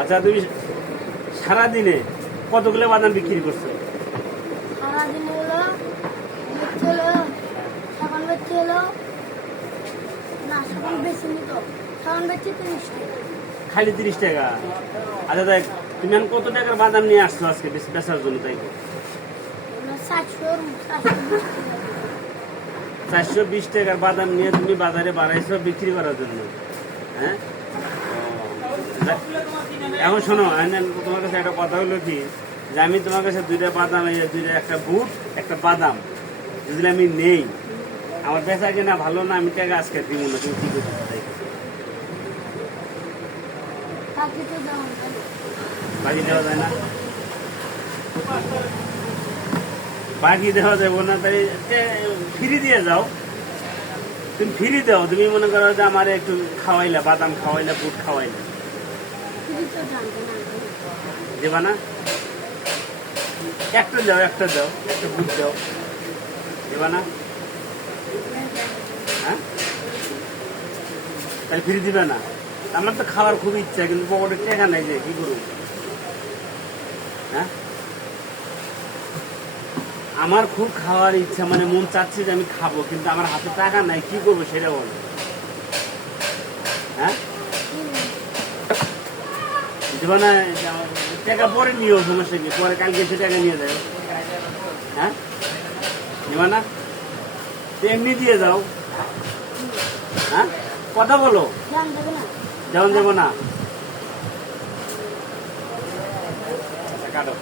আচ্ছা, তুমি সারাদিনে কতগুলো বাদাম বিক্রি করছো? সারাদিন হলো বেচতে হলো সকাল বেচতে হলো না সকাল বেশি নিত সকাল বেচতে 30 টাকা। খালি 30 টাকা? আচ্ছা দেখ, তুমি এখন কত টাকার বাদাম নিয়ে আসছো আজকে বেচার জন্য? তাই ওগুলো 420 টাকা। 420 টাকার বাদাম নিয়ে তুমি বাজারে বাড়াইছো বিক্রি করার জন্য, হ্যাঁ? যাক, এখন শোনো, তোমার কাছে একটা কথা হলো কি, যে আমি তোমার কাছে দুইটা বাদাম, দুইটা, একটা বুট একটা বাদাম যদি আমি নেই, আমার বেচা কিনা ভালো না, আমি টাকা আজকে দিব না, তুমি কি করছো? তাই বাকি তো দেওয়া যায় না। বাকি দেওয়া যায় না? বাকি দেওয়া যাবো না, তাই ফ্রি দিয়ে যাও। তুমি ফ্রি দাও, তুমি মনে করো যে আমার একটু খাওয়াইলা, বাদাম খাওয়াইলা, বুট খাওয়াইলা, ফ্রি তো জানতে না। দেবা না? একটা দাও, একটা বুট দাও, দেবা না? হ্যাঁ, তাই ফ্রি দিবে না? আমার তো খাওয়ার খুব ইচ্ছা, কিন্তু পকেটে টাকা নাই, যে কি করবো? হ্যাঁ, আমার খুব খাওয়ার ইচ্ছা, মানে মন চাচ্ছে যে আমি খাবো, কিন্তু আমার হাতে টাকা নাই, কি করবো সেটা বলো। হ্যাঁ, দেবা না? টাকা পরে নিও, সমস্যা কি, পরে কালকে এসে টাকা নিয়ে যাও। হ্যাঁ, নেবা না? তো এমনি দিয়ে যাও। হ্যাঁ, কথা বলো। জান দেবে না। যেমন দেবো না? কাটো।